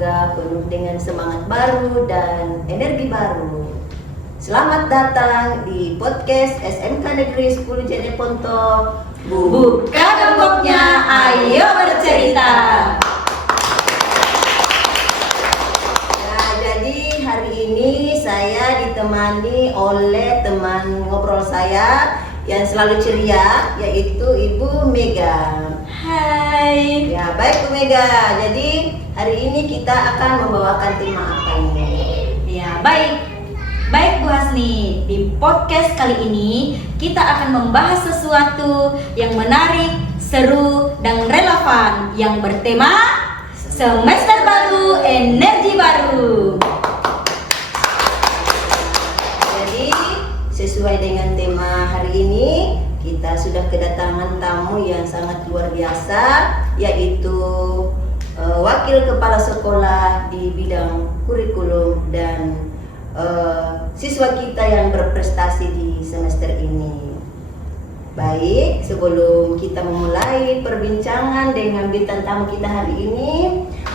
semoga penuh dengan semangat baru dan energi baru. Selamat datang di podcast SMK Negeri 10 Jeneponto. Buka gemboknya, ayo bercerita. Nah, jadi hari ini saya ditemani oleh teman ngobrol saya yang selalu ceria, yaitu Ibu Mega. Hai. Ya, baik Bu Mega. Jadi hari ini kita akan membawakan tema apa ini? Ya, baik Bu Hasni. Di podcast kali ini kita akan membahas sesuatu yang menarik, seru, dan relevan yang bertema semester baru, energi baru. Jadi sesuai dengan tema hari ini, kita sudah kedatangan tamu yang sangat luar biasa, yaitu Wakil Kepala Sekolah di bidang kurikulum dan siswa kita yang berprestasi di semester ini. Baik, sebelum kita memulai perbincangan dengan bintang tamu kita hari ini,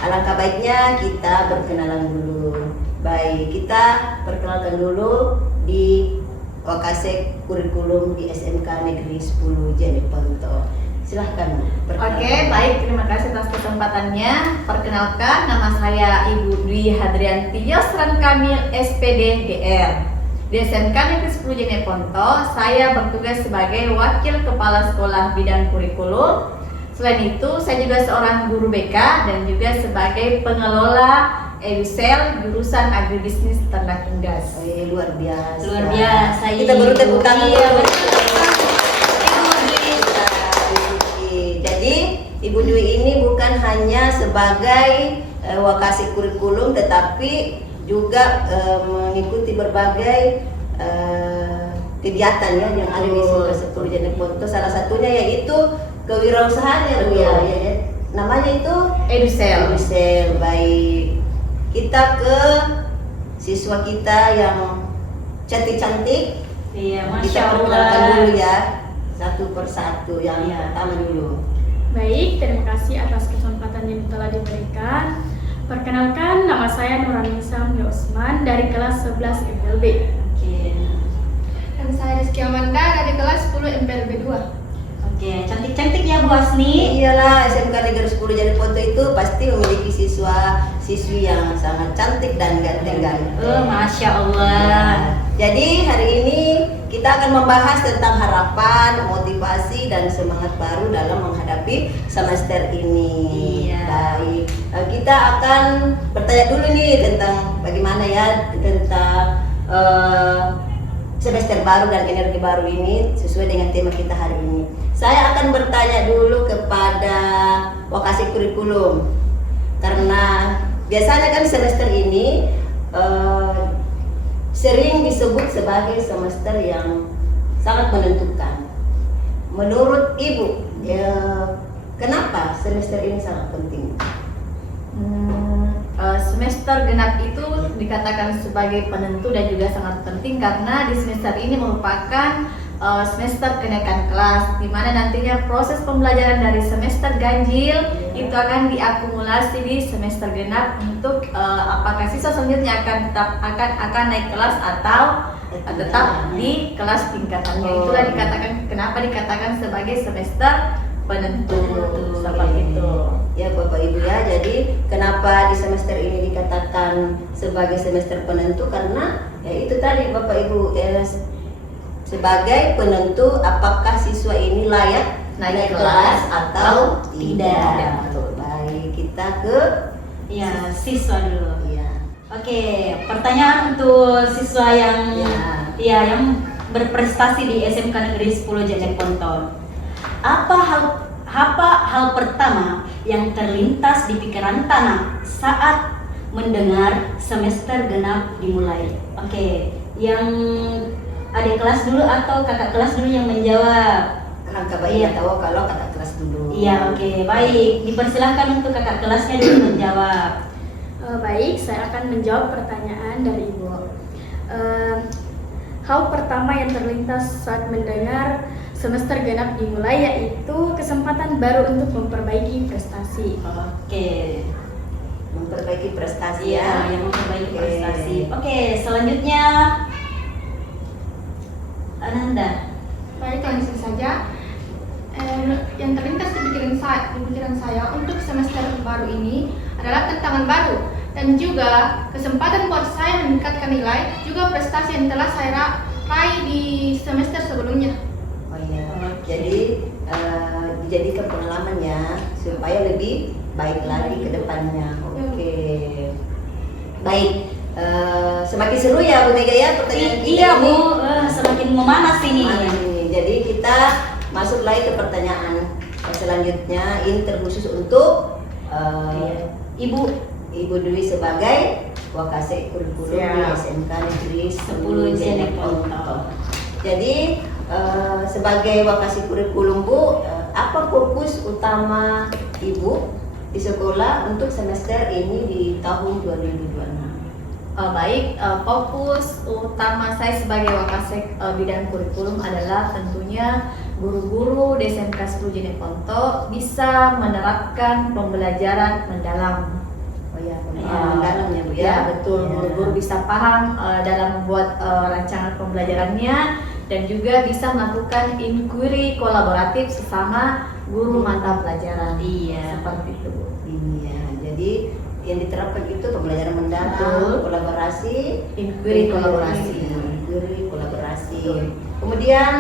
alangkah baiknya kita berkenalan dulu. Baik, kita perkenalkan dulu di Wakasek Kurikulum di SMK Negeri 10 Jeneponto. Silahkan. Oke, baik, terima kasih atas kesempatannya. Perkenalkan, nama saya Ibu Dwi Hadrianti Yosran Kamil, SPD GR. Di SMK Negeri 10 Jeneponto, saya bertugas sebagai Wakil Kepala Sekolah Bidang Kurikulum. Selain itu, saya juga seorang guru BK dan juga sebagai pengelola EduSel jurusan Agribisnis Ternak Unggas. Luar biasa. Luar biasa. Kita baru tepuk tangan. Iya, Jadi Ibu Dwi ini bukan hanya sebagai wakasek kurikulum, tetapi juga mengikuti berbagai kegiatan ya yang ada di SMK 10 Jeneponto. Salah satunya yaitu kewirausahaan ya Bu ya. Namanya itu EduSel. EduSel. Baik. Kita ke siswa kita yang cantik-cantik. Iya, Kita Masya perkenalkan Allah. dulu ya, satu persatu. Yang pertama dulu. Baik, terima kasih atas kesempatan yang telah diberikan. Perkenalkan, nama saya Nuranisam Yosman dari kelas 11 MPLB. Oke. Dan saya Rizky Amanda dari kelas 10 MPLB 2. Oke, cantik-cantik ya Bu Hasni. Iyalah, SMK Negeri 10 Jeneponto itu pasti memiliki siswa-siswi yang sangat cantik dan ganteng-ganteng. Masya Allah. Jadi hari ini kita akan membahas tentang harapan, motivasi, dan semangat baru dalam menghadapi semester ini. Iya. Baik, kita akan bertanya dulu nih tentang bagaimana ya tentang semester baru dan energi baru ini sesuai dengan tema kita hari ini. Saya akan bertanya dulu kepada Wakasek Kurikulum karena biasanya kan semester ini sering disebut sebagai semester yang sangat menentukan. Menurut Ibu, kenapa semester ini sangat penting? Semester genap itu dikatakan sebagai penentu dan juga sangat penting karena di semester ini merupakan semester kenaikan kelas, di mana nantinya proses pembelajaran dari semester ganjil itu akan diakumulasi di semester genap untuk apakah siswa selanjutnya akan naik kelas atau tetap di kelas tingkatannya. Itulah dikatakan kenapa dikatakan sebagai semester penentu seperti itu. Ya Bapak Ibu ya, jadi kenapa di semester ini dikatakan sebagai semester penentu karena ya itu tadi Bapak Ibu sebagai penentu apakah siswa ini layak naik kelas atau tidak. Baik, kita ke Ya, siswa dulu. ya. Oke, pertanyaan untuk siswa yang yang berprestasi di SMK Negeri 10 Jeneponto. Apa hal pertama yang terlintas di pikiran Tanah saat mendengar semester genap dimulai? Oke, yang adik kelas dulu atau kakak kelas dulu yang menjawab? Kakak baik tahu kalau kakak kelas dulu. Iya, oke, baik. Dipersilahkan untuk kakak kelasnya dulu menjawab. Baik, saya akan menjawab pertanyaan dari Ibu. Hal pertama yang terlintas saat mendengar semester genap dimulai yaitu kesempatan baru untuk memperbaiki prestasi. Oke. memperbaiki prestasi Iya, ya. yang memperbaiki Oke. prestasi. Oke, selanjutnya Ananda. Baik, langsung saja. Yang terlintas di pikiran saya untuk semester baru ini adalah tantangan baru dan juga kesempatan buat saya meningkatkan nilai, juga prestasi yang telah saya raih di semester sebelumnya. Oh iya. Jadi dijadikan pengalaman ya supaya lebih baik lagi ke depannya. Oke. Baik. Semakin seru ya Bu Mega ya pertanyaan kita Iya ini. Bu, semakin memanas ini. Mana ini? Jadi kita masuk lagi ke pertanyaan selanjutnya. Ini terkhusus untuk Ibu Ibu Dwi sebagai Wakasek Kurikulum di Siap. SMK Negeri 10 Jeneponto. Jadi sebagai Wakasek Kurikulum Bu, apa fokus utama Ibu di sekolah untuk semester ini di tahun 2026? Baik, fokus utama saya sebagai Wakasek bidang kurikulum adalah tentunya guru-guru di SMK 10 Jeneponto bisa menerapkan pembelajaran mendalam. Oh ya, mendalam ya Bu ya. Ya betul, Ya. guru-guru bisa paham dalam membuat rancangan pembelajarannya dan juga bisa melakukan inquiry kolaboratif sesama guru mata pelajaran. Iya. Seperti itu. Iya, jadi yang diterapkan itu pembelajaran mendalam, Betul. kolaborasi, Inquiry kolaborasi. Inquiry kolaborasi. Betul. Kemudian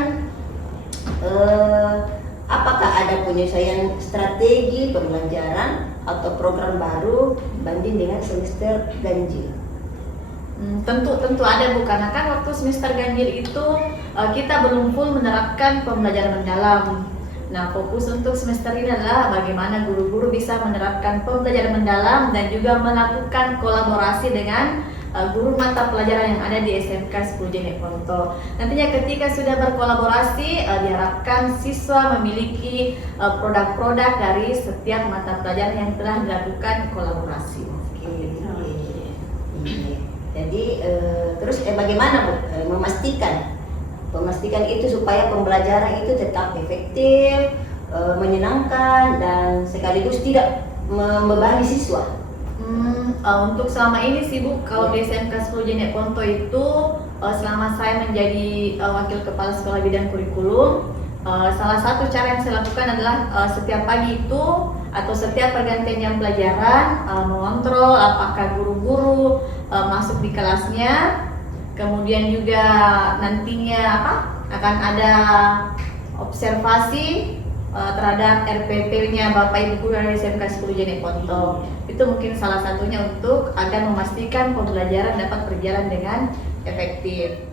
apakah ada penyesuaian strategi pembelajaran atau program baru banding dengan semester ganjil? Tentu ada Bu, karena kan waktu semester ganjil itu kita belum full menerapkan pembelajaran mendalam. Nah, fokus untuk semester ini adalah bagaimana guru-guru bisa menerapkan pembelajaran mendalam dan juga melakukan kolaborasi dengan guru mata pelajaran yang ada di SMK 10 Jeneponto. Nantinya ketika sudah berkolaborasi, diharapkan siswa memiliki produk-produk dari setiap mata pelajaran yang telah dilakukan kolaborasi. Iya. Jadi terus bagaimana Bu memastikan itu supaya pembelajaran itu tetap efektif, menyenangkan dan sekaligus tidak membebani siswa? Untuk selama ini sih Bu, kalau di SMK 10 Jeneponto itu selama saya menjadi wakil kepala sekolah bidang kurikulum, salah satu cara yang saya lakukan adalah setiap pagi itu atau setiap pergantian jam pelajaran mengontrol apakah guru-guru masuk di kelasnya, kemudian juga nantinya akan ada observasi terhadap RPP-nya Bapak Ibu guru dari SMK 10 Jeneponto. Itu mungkin salah satunya untuk agar memastikan pembelajaran dapat berjalan dengan efektif.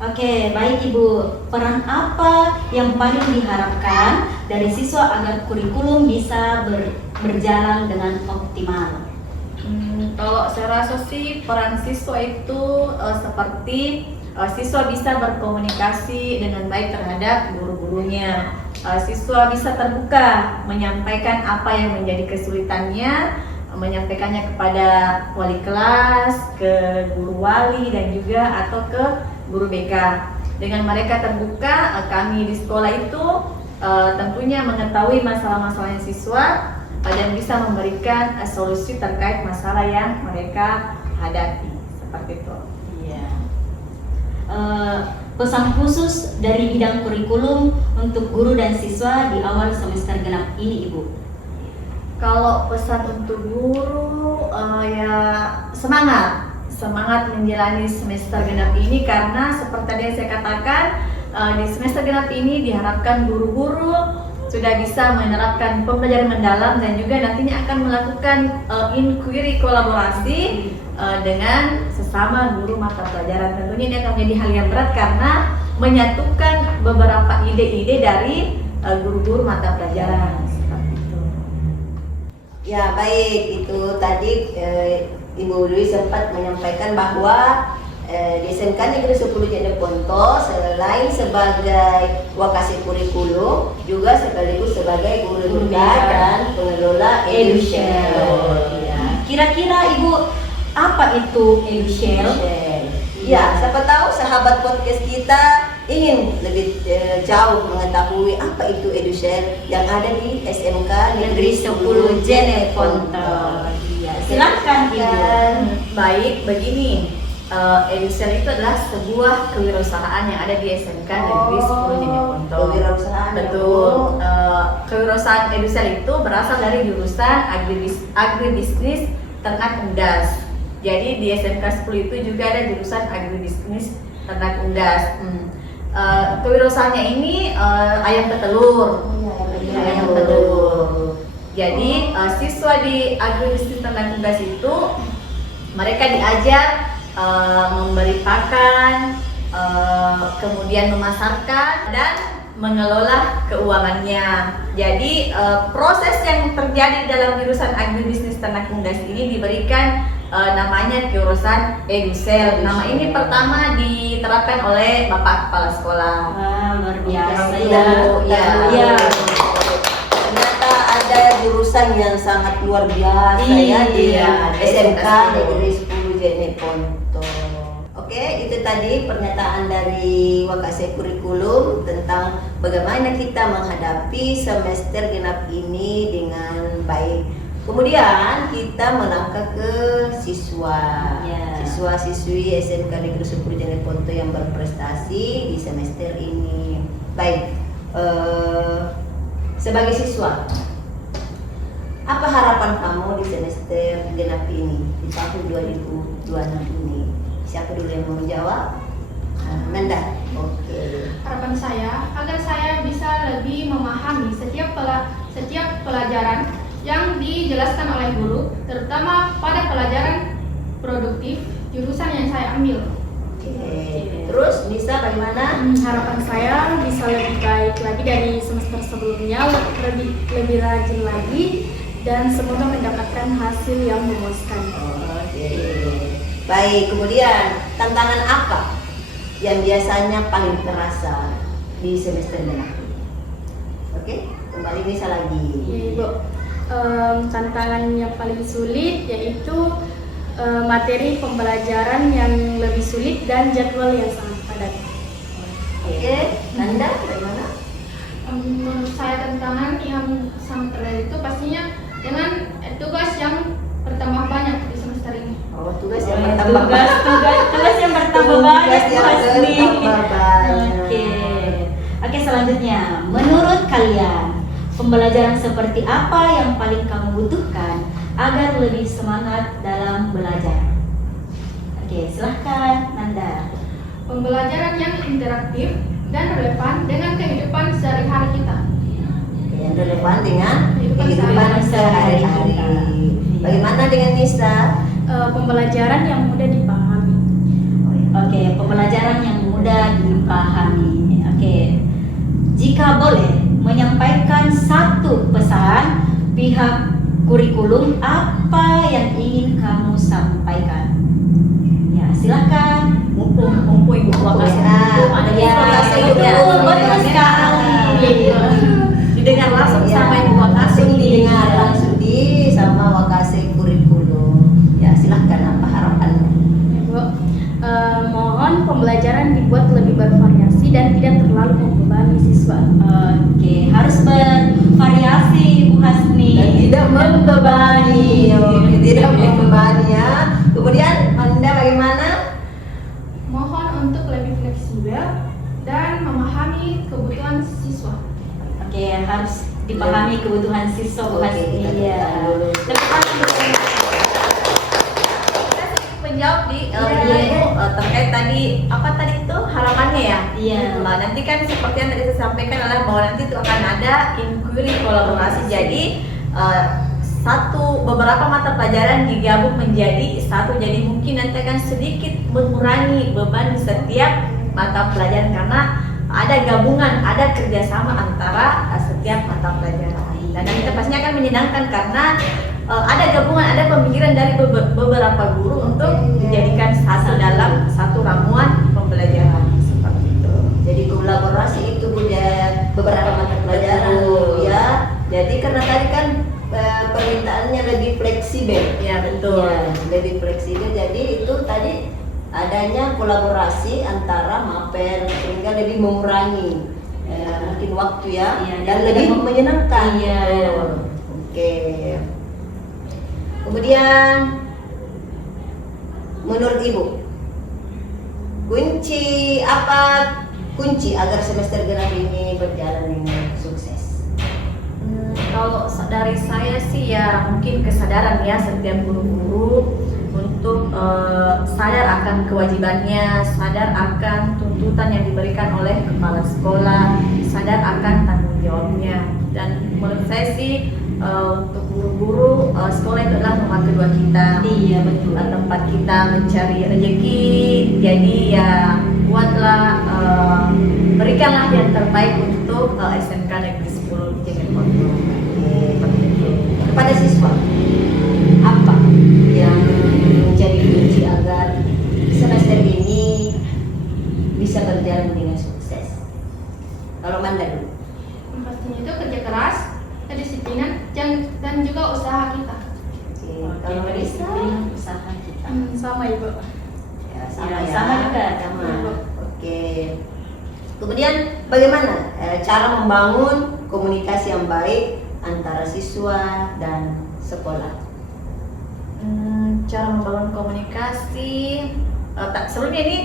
Oke, baik Ibu. Peran apa yang paling diharapkan dari siswa agar kurikulum bisa berjalan dengan optimal? Kalau saya rasa sih peran siswa itu seperti siswa bisa berkomunikasi dengan baik terhadap guru-gurunya. Siswa bisa terbuka menyampaikan apa yang menjadi kesulitannya, menyampaikannya kepada wali kelas, ke guru wali dan juga atau ke guru BK. Dengan mereka terbuka, kami di sekolah itu tentunya mengetahui masalah-masalahnya siswa dan bisa memberikan solusi terkait masalah yang mereka hadapi. Seperti itu. Iya. Pesan khusus dari bidang kurikulum untuk guru dan siswa di awal semester genap ini Ibu. Kalau pesan untuk guru ya semangat menjalani semester genap ini, karena seperti tadi yang saya katakan di semester genap ini diharapkan guru-guru sudah bisa menerapkan pembelajaran mendalam dan juga nantinya akan melakukan inquiry kolaborasi dengan sesama guru mata pelajaran. Tentunya ini akan menjadi hal yang berat karena menyatukan beberapa ide-ide dari guru-guru mata pelajaran. Seperti itu. Ya baik, itu tadi Ibu Dwi sempat menyampaikan bahwa di SMK Negeri 10 Jeneponto selain sebagai Wakasek Kurikulum juga sekaligus sebagai guru BK dan pengelola EduShare. Iya. Kira-kira Ibu, apa itu EduShare? Ya, siapa tahu sahabat podcast kita ingin lebih jauh mengetahui apa itu EduShare yang ada di SMK Negeri 10 Jeneponto. Silahkan Ibu. Baik, begini. Edusel itu adalah sebuah kewirausahaan yang ada di SMK Negeri 10 Jeneponto. Kewirausahaan. Betul. Kewirausahaan Edusel itu berasal dari jurusan agribisnis Ternak Undas. Jadi di SMK 10 itu juga ada jurusan agribisnis Ternak Undas. Kewirausahaannya ini ayam petelur. Ayam petelur. Jadi siswa di agribisnis Ternak Undas itu mereka diajar memberi pakan, kemudian memasarkan dan mengelola keuangannya. Jadi proses yang terjadi dalam jurusan agribisnis Ternak Undas ini diberikan namanya kewirausahaan Edusel. Nama ini pertama diterapkan oleh Bapak Kepala Sekolah. Wah, luar biasa Ya. Ternyata ada jurusan yang sangat luar biasa ya di Iya, SMK SMK Negeri 10 Jeneponto. Oke, itu tadi pernyataan dari Wakasek Kurikulum tentang bagaimana kita menghadapi semester genap ini dengan baik. Kemudian kita melangkah ke siswa, siswa-siswi SMK Negeri 10 Jeneponto yang berprestasi di semester ini. Baik, sebagai siswa, apa harapan kamu di semester genap ini di tahun 2026 ini? Siapa dulu yang mau menjawab? Nanda. Oke. Harapan saya agar saya bisa lebih memahami setiap pelajaran yang dijelaskan oleh guru, terutama pada pelajaran produktif jurusan yang saya ambil. Oke. Terus bisa bagaimana? Harapan saya bisa lebih baik lagi dari semester sebelumnya, lebih rajin lagi, dan semoga mendapatkan hasil yang memuaskan. Oke. Baik, kemudian tantangan apa yang biasanya paling terasa di semester genap? Oke, kembali Nisa lagi. Ibu, tantangan yang paling sulit yaitu materi pembelajaran yang lebih sulit dan jadwal yang sangat padat. Oke, Nanda bagaimana? Menurut saya tantangan yang sangat berat itu pastinya dengan tugas yang bertambah banyak di semester ini. Oh, tugas yang bertambah Tugas yang bertambah banyak Tugas yang pasti. bertambah banyak. Oke, selanjutnya, menurut kalian pembelajaran seperti apa yang paling kamu butuhkan agar lebih semangat dalam belajar? Oke, silahkan Nanda. Pembelajaran yang interaktif dan relevan dengan kehidupan sehari-hari kita. Yang relevan dengan Kehidupan kehidupan sehari-hari. sehari-hari. Bagaimana dengan Nisa? Pembelajaran yang mudah dipahami. Oke, pembelajaran yang mudah dipahami. Oke, jika boleh menyampaikan satu pesan pihak kurikulum, apa yang ingin kamu sampaikan? Ya, silakan. Mumpung Ibu Wakasek ada di Ya, Wakasek betul sekali. didengar langsung sama Ibu Wakasek Langsung didengar langsung sama Wakasek Kurikulum. Ya, silahkan apa harapanmu? Ibu, mohon pembelajaran dibuat lebih bervariasi dan tidak terlalu membebani siswa. Oke, harus bervariasi Bu Hasni. Dan tidak membebani. Oke, tidak membebani ya. Kemudian Anda bagaimana? Mohon untuk lebih fleksibel dan memahami kebutuhan siswa. Oke, harus dipahami kebutuhan siswa Bu Oke, Hasni. kita Iya. tekan dulu. Tepuk tangan dulu. Kita sedikit menjawab di Ibu terkait tadi apa tadi itu harapannya ya. Iya. Nah, nanti kan seperti yang tadi saya sampaikan adalah bahwa nanti itu akan ada inquiry kolaborasi. Jadi beberapa mata pelajaran digabung menjadi satu, jadi mungkin nanti akan sedikit mengurangi beban di setiap mata pelajaran karena ada gabungan, ada kerjasama antara setiap mata pelajaran. Dan kita pastinya akan menyenangkan karena ada gabungan, ada pemikiran dari beberapa guru untuk dijadikan satu dalam satu ramuan pembelajaran seperti itu. Jadi kolaborasi itu punya beberapa mata pelajaran ya. Jadi karena tadi kan permintaannya lebih fleksibel. Ya betul. Ya, lebih fleksibel. Jadi itu tadi adanya kolaborasi antara mapel sehingga lebih mengurangi mungkin waktu ya, Iya, dan dan lebih tidak menyenangkan. Iya. Oke. Kemudian menurut Ibu, apa kunci agar semester genap ini berjalan dengan sukses? Kalau dari saya sih ya mungkin kesadaran ya setiap guru-guru untuk sadar akan kewajibannya, sadar akan tuntutan yang diberikan oleh kepala sekolah, sadar akan tanggung jawabnya. Dan menurut saya sih untuk guru-guru sekolah itu adalah rumah kedua kita. Iya betul. Tempat kita mencari rezeki. Jadi ya buatlah berikanlah yang terbaik untuk SMK Negeri 10 Jeneponto. Kepada siswa, apa yang menjadi kunci agar semester ini bisa berjalan dengan sukses? Kalau Manda dulu. Pastinya itu kerja keras, kedisiplinan, dan juga usaha kita. Kalau Marisa, usaha kita. Sama Ibu. ya, sama Ya, ya. sama juga. Sama. Oke. Kemudian bagaimana cara membangun komunikasi yang baik antara siswa dan sekolah? Cara membangun komunikasi sebelumnya ini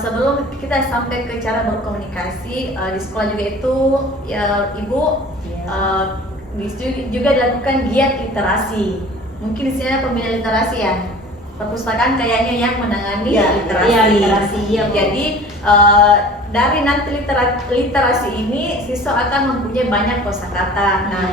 sebelum kita sampai ke cara berkomunikasi di sekolah juga itu ya Ibu juga dilakukan giat literasi. Mungkin istilahnya pembinaan literasi ya. Perpustakaan kayaknya yang menangani literasi. Iya, literasi. Iya, Bu. Jadi dari nanti literasi ini siswa akan mempunyai banyak kosakata. Nah,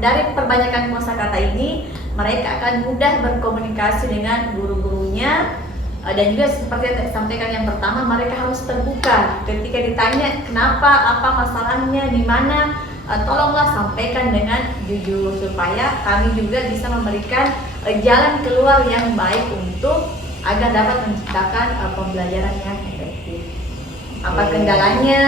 dari perbanyakan kosakata ini mereka akan mudah berkomunikasi dengan guru-gurunya. Dan juga seperti yang saya sampaikan yang pertama, mereka harus terbuka ketika ditanya kenapa, apa masalahnya, di mana, tolonglah sampaikan dengan jujur supaya kami juga bisa memberikan jalan keluar yang baik untuk agar dapat menciptakan pembelajaran yang efektif. Apa kendalanya,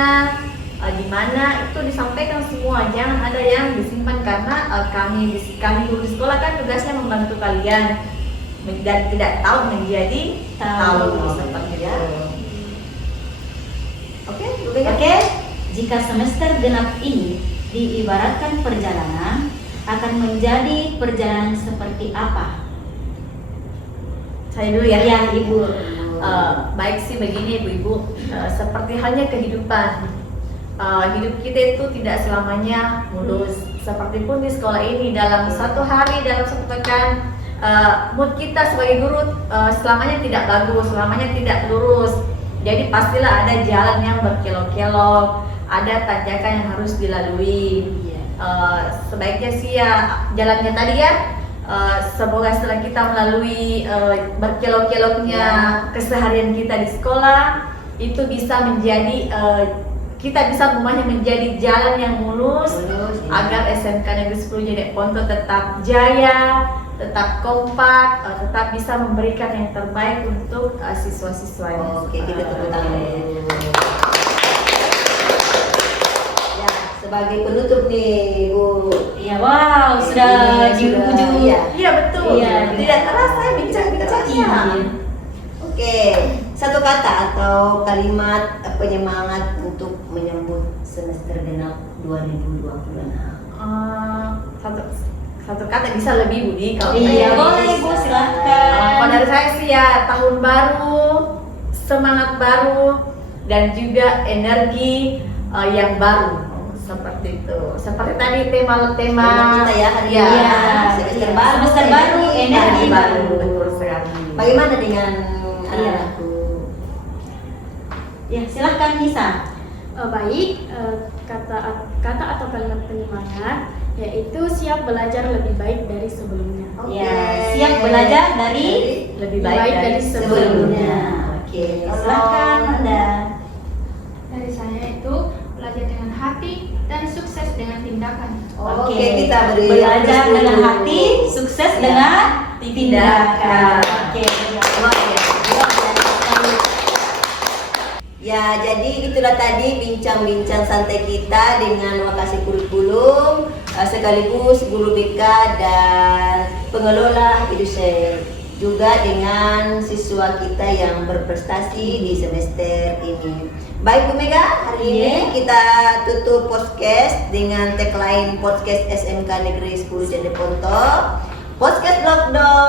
di mana itu disampaikan semua, jangan ada yang disimpan karena kami guru di sekolah kan tugasnya membantu kalian dan tidak tahu menjadi tahu seperti itu. Oke, jika semester genap ini diibaratkan perjalanan, akan menjadi perjalanan seperti apa? Saya dulu ya. Ya, Ibu. Baik sih begini Ibu-Ibu, seperti halnya kehidupan. Hidup kita itu tidak selamanya mulus. Seperti pun di sekolah ini dalam satu hari, dalam satu pekan, mood kita sebagai guru selamanya tidak bagus, selamanya tidak lurus. Jadi pastilah ada jalan yang berkelok-kelok, ada tanjakan yang harus dilalui. Sebaiknya sih ya jalannya tadi ya, semoga setelah kita melalui berkelok-keloknya keseharian kita di sekolah, itu bisa menjadi kita bisa mengubahnya menjadi jalan yang mulus agar SMK Negeri 10 Jeneponto tetap jaya, tetap kompak, tetap bisa memberikan yang terbaik untuk siswa-siswanya. Oke, kita tepuk tangan dulu. Ya, sebagai penutup nih, Bu. Iya, wow, sudah di ujung. Iya betul. Iya. Tidak terasa bincang-bincangnya. Iya. Oke, satu kata atau kalimat penyemangat untuk menyambut semester genap 2026. Satu kata bisa lebih Budi kalau Iya, saya. boleh Ibu, silahkan. Kalau dari saya sih ya tahun baru, semangat baru dan juga energi yang baru. Seperti itu. Seperti tadi tema kita ya hari ini. Iya. Semester baru, Semester baru, energi baru. Betul sekali. Bagaimana dengan anak-anakku? Ya, silahkan Nisa. Baik, kata atau kalimat penyemangat yaitu siap belajar lebih baik dari sebelumnya. Ya, siap belajar dari Lebih baik dari sebelumnya. Oke, Silahkan Anda. Dari saya itu belajar dengan hati dan sukses dengan tindakan. Oke, kita beri belajar setuju. dengan hati, sukses Ya. dengan tindakan. Oke. Ya, jadi itulah tadi bincang-bincang santai kita dengan Wakasi Kurikulum sekaligus guru BK dan pengelola Edusel, juga dengan siswa kita yang berprestasi di semester ini. Baik Bu Mega, hari ini kita tutup podcast dengan tagline podcast SMK Negeri 10 Jeneponto. Podcast Blog dong.